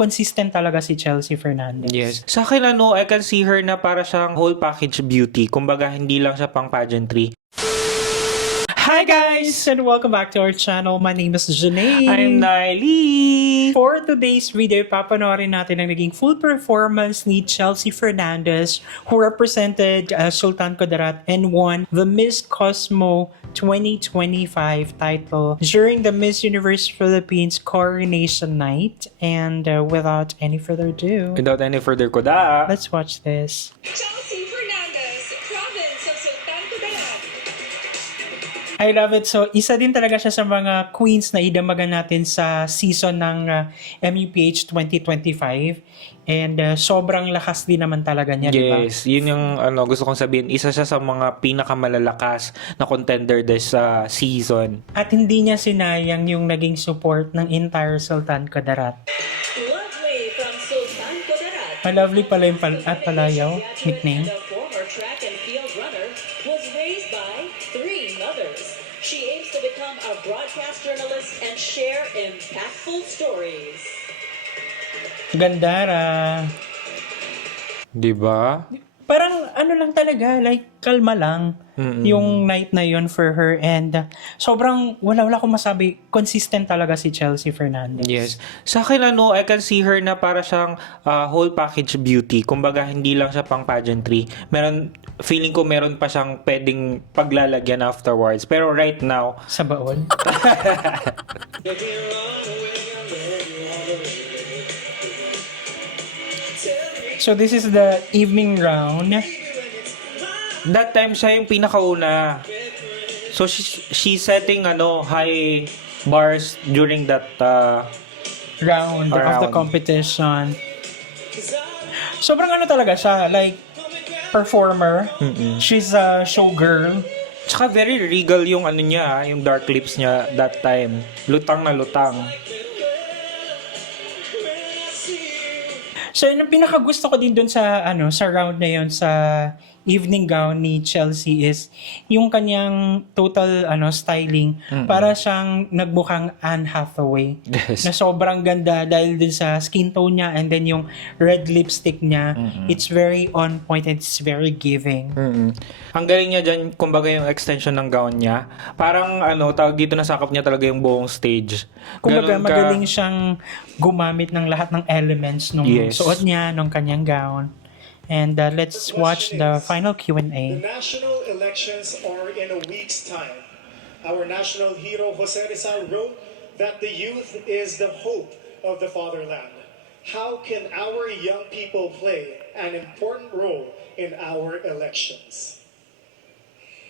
consistent talaga si Chelsea Fernandez. Yes. Sa akin, I can see her na para siyang whole package beauty. Kumbaga, hindi lang siya pang pageantry. Hi guys, and welcome back to our channel. My name is Janae. I'm Naily! For today's video, papanoorin natin ang naging full performance ni Chelsea Fernandez, who represented Sultan Kudarat and won the Miss Cosmo 2025 title during the Miss Universe Philippines Coronation Night. And without any further ado, Without any further kuda, let's watch this. Chelsea Fernandez, province of Sultan Kudarat. I love it. So, isa din talaga siya sa mga queens na idamagan natin sa season ng MUPH 2025. And sobrang lakas din naman talaga niya, di ba? yes, yun yung gusto kong sabihin. Isa siya sa mga pinakamalalakas na contender this sa season. At hindi niya sinayang yung naging support ng entire Sultan Kudarat. Lovely from Sultan Kudarat. Lovely pala yung Palayaw nickname. The former track and field runner was raised by three mothers. She aims to become a broadcast journalist and share impactful stories. Gandara. Diba? Parang ano lang talaga, like kalma lang yung night na yun for her. And sobrang wala akong masabi, consistent talaga si Chelsea Fernandez. Yes. Sa akin, I can see her na para siyang whole package beauty. Kumbaga, hindi lang siya pang pageantry. Feeling ko meron pa siyang pwedeng paglalagyan afterwards. Pero right now, Sa baon. So this is the evening round. that time siya yung pinakauna. So she's setting high bars during that Round of the Round. competition. Sobrang talaga siya, like performer. She's a showgirl. tsaka very regal yung niya, yung dark lips niya that time. Lutang na lutang. So yun ang pinakagusto ko din dun sa sa round na yun, sa evening gown ni Chelsea, is yung kanyang total styling. Para siyang nagmukhang Anne Hathaway. Yes. Na sobrang ganda dahil din sa skin tone niya, and then yung red lipstick niya. It's very on point and it's very giving. Ang galing niya dyan, kumbaga yung extension ng gown niya. Parang tawag dito, nasakop niya talaga yung buong stage. Kumbaga Ganun magaling siyang gumamit ng lahat ng elements nung Yes. suot niya, nung kanyang gown. And let's watch the final Q&A. The national elections are in a week's time. Our national hero Jose Rizal wrote that the youth is the hope of the fatherland. How can our young people play an important role in our elections?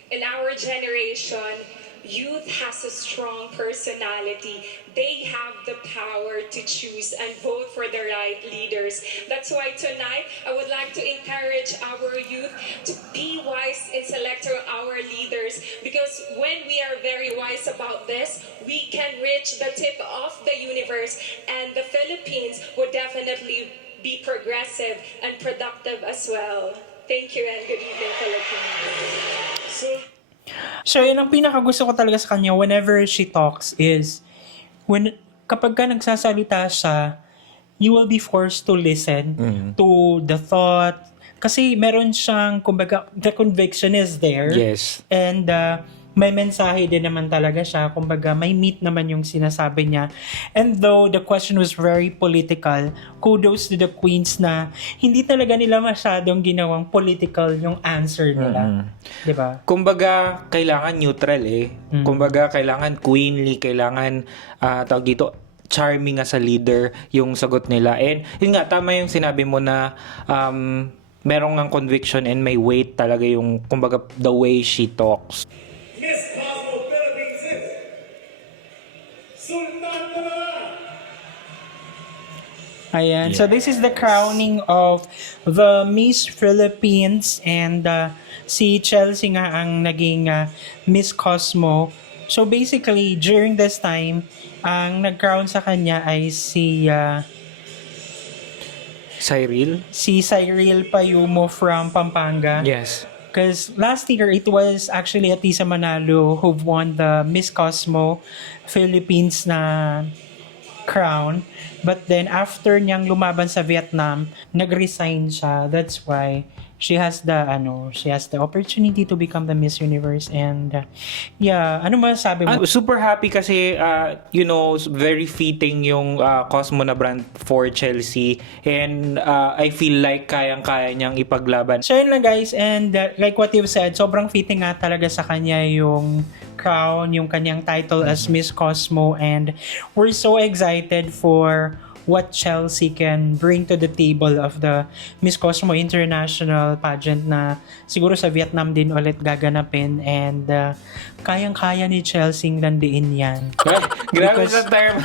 In our generation, youth has a strong personality. They have the power to choose and vote for the right leaders. That's why tonight, I would like to encourage our youth to be wise in selecting our leaders. Because when we are very wise about this, we can reach the tip of the universe. And the Philippines would definitely be progressive and productive as well. Thank you and good evening, Philippines. So yun ang pinakagusto ko talaga sa kanya whenever she talks is kapag ka nagsasalita siya, you will be forced to listen to the thought. Kasi meron siyang, kumbaga, the conviction is there. Yes. And may mensahe din naman talaga siya. Kumbaga, may meat naman yung sinasabi niya. And though the question was very political, kudos to the queens na hindi talaga nila masyadong ginawang political yung answer nila. Diba? Kumbaga, kailangan neutral Kumbaga, kailangan queenly, kailangan, tawag dito, charming as a leader yung sagot nila. And yun nga, tama yung sinabi mo na merong ng conviction and may weight talaga yung, kumbaga, the way she talks. Miss Cosmo Philippines is Sultan Kudarat. Ayan. So this is the crowning of the Miss Philippines, and si Chelsea nga ang naging Miss Cosmo. So basically, during this time, ang nag-crown sa kanya ay si Cyril Payumo from Pampanga. Yes. Because last year, it was actually Atisa Manalo who won the Miss Cosmo Philippines na crown. But then, after niyang lumaban sa Vietnam, nag-resign siya. That's why she has the opportunity to become the Miss Universe. And, ano masasabi mo? Super happy kasi, very fitting yung Cosmo na brand for Chelsea. And I feel like kayang-kaya niyang ipaglaban. So, yun lang guys. And, like what you've said, sobrang fitting nga talaga sa kanya yung crown, yung kanyang title as Miss Cosmo. And, we're so excited for what Chelsea can bring to the table of the Miss Cosmo International pageant na siguro sa Vietnam din ulit gaganapin, and kayang-kaya ni Chelsea landiin yan. Grabe sa term.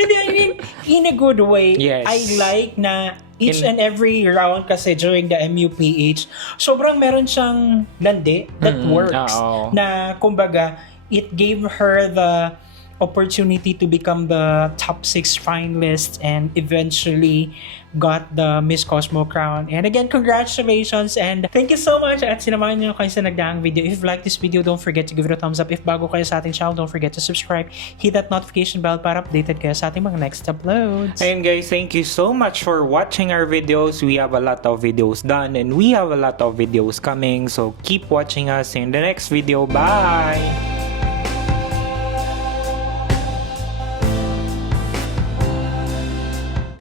Hindi, I mean, in a good way. Yes. I like na each and every round kasi during the MUPH, sobrang meron siyang landi that works. Na kumbaga, it gave her the opportunity to become the top 6 finalists and eventually got the Miss Cosmo crown. And again, congratulations and thank you so much at sinamahan niyo kayo sa nagdaang video. If you like this video, don't forget to give it a thumbs up. If bago kayo sa ating channel, don't forget to subscribe. Hit that notification bell para updated kayo sa ating mga next uploads. And guys, thank you so much for watching our videos. We have a lot of videos done and we have a lot of videos coming. So keep watching us in the next video. Bye!